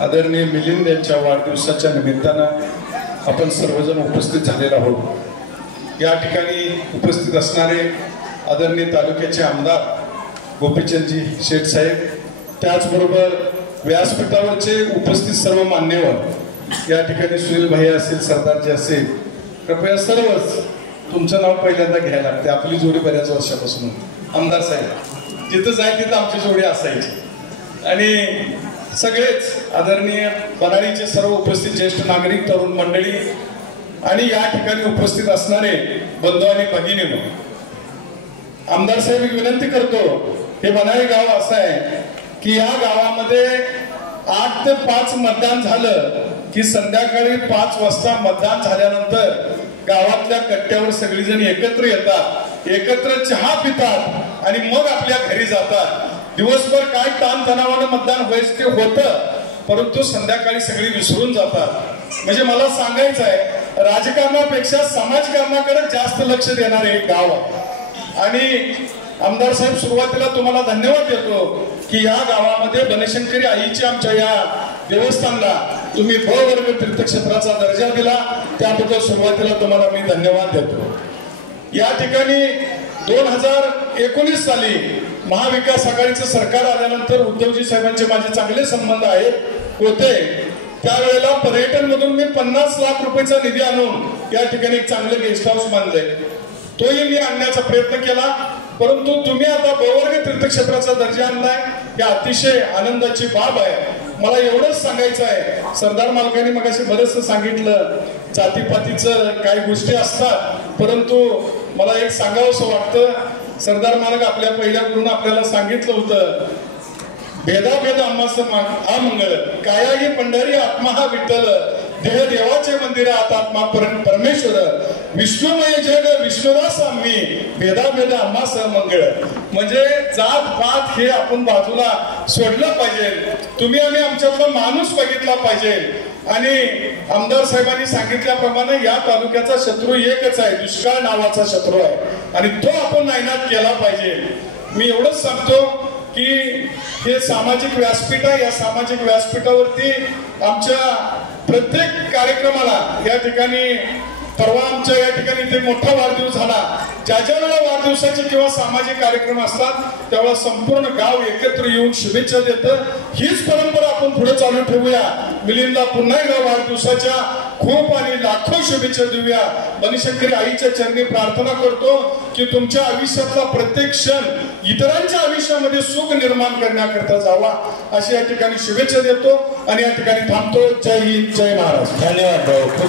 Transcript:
आदरणीय मिलिंद यांच्या वाढदिवसाच्या निमित्तानं आपण सर्वजण उपस्थित झालेलो आहोत। या ठिकाणी उपस्थित असणारे आदरणीय तालुक्याचे आमदार गोपीचंदजी शेठ साहेब, त्याचबरोबर व्यासपीठावरचे उपस्थित सर्व मान्यवर, या ठिकाणी सुनील भाई असेल, सरदारजी असेल, कृपया सर्वच तुमचं नाव पहिल्यांदा घ्यायला लागते। आपली जोडी बऱ्याच वर्षापासून आमदार साहेब जिथं जाय तिथं आमची जोडी असायची। आणि सगळेच आदरणीय बनाळीचे सर्व उपस्थित ज्येष्ठ नागरिक, तरुण मंडळी आणि या ठिकाणी उपस्थित असणारे बंधू आणि भगिनींनो, आमदार साहेब एक विनंती करतो, हे बनाळी गाव असं आहे की या गावामध्ये 8 ते 5 मतदान झालं की संध्याकाळी 5 वाजता मतदान झाल्यानंतर गावातल्या कट्ट्यावर सगळीजण एकत्र येतात, एकत्र चहा पितात आणि मग आपल्या घरी जातात। दिवसभर काय ताणतणावानं मतदान व्हायचं ते होतं, परंतु संध्याकाळी सगळी विसरून जातात। म्हणजे मला सांगायचं आहे, राजकारणापेक्षा समाजकारणाकडे जास्त लक्ष देणारे एक गाव आहे। आणि आमदार साहेब, सुरुवातीला तुम्हाला धन्यवाद देतो की या गावामध्ये बनशंकरी आईच्या आमच्या या देवस्थानला तुम्ही ब वर्ग तीर्थक्षेत्राचा दर्जा दिला, त्याबद्दल सुरुवातीला तुम्हाला मी धन्यवाद देतो। या ठिकाणी 2019 साली महाविकास आघाडीचं सरकार आल्यानंतर उद्धवजी साहेबांचे माझे चांगले संबंध होते। त्यावेळेला पर्यटन मधून मी 50 लाख रुपयाचा निधी आणून या ठिकाणी एक चांगलं गेस्ट हाऊस बांधले, तोही मी आणण्याचा प्रयत्न केला। परंतु तुम्ही आता बवर्ग तीर्थक्षेत्राचा दर्जा आणलाय, ही अतिशय आनंदाची बाब आहे। मला एवढंच सांगायचं आहे, सरदार मालकांनी मगाशी बरंच सांगितलं, जातीपातीचं काही गोष्टी असतात, परंतु मला एक सांगावंसं वाटतं, सरदार मालक आपल्या पहिल्या गुरुनं आपल्याला सांगितलं होतं, भेदा आम्हास मंगळ, कायाही पंढरी आत्मा हा विठ्ठल, देह देवाचे मंदिर आत्मा परमेश्वर, विष्णुमय जग विष्णुदास आम्ही, भेदा आम्हास मंगळ। म्हणजे जात पात हे आपण बाजूला सोडलं पाहिजे, तुम्ही आम्ही आमच्यातला माणूस बघितला पाहिजे। आणि आमदार साहेबांनी सांगितल्याप्रमाणे या तालुक्याचा शत्रू एकच आहे, दुष्काळ नावाचा शत्रू आहे, आणि तो आपण नायनाट केला पाहिजे। मी एवढंच सांगतो की हे सामाजिक व्यासपीठ आहे, या सामाजिक व्यासपीठावरती आमच्या प्रत्येक कार्यक्रमाला, या ठिकाणी परवा आमच्या या ठिकाणी इथे मोठा वाढदिवस झाला, ज्या वेळेला वाढदिवसाचे किंवा सामाजिक कार्यक्रम असतात तेव्हा संपूर्ण गाव एकत्र येऊन शुभेच्छा देतं। हीच परंपरा आपण पुढे चालू ठेवूया। मिलिंदला पुन्हा एकदा वाढदिवसाच्या खूप आणि लाखो शुभेच्छा देऊया। बनशंकरी आईच्या चरणी प्रार्थना करतो की तुमच्या आयुष्यातला प्रत्येक क्षण इतरांच्या आयुष्यामध्ये सुख निर्माण करण्याकरता जावा, अशी या ठिकाणी शुभेच्छा देतो आणि या ठिकाणी थांबतो। जय हिंद, जय महाराष्ट्र। धन्यवाद भाऊ।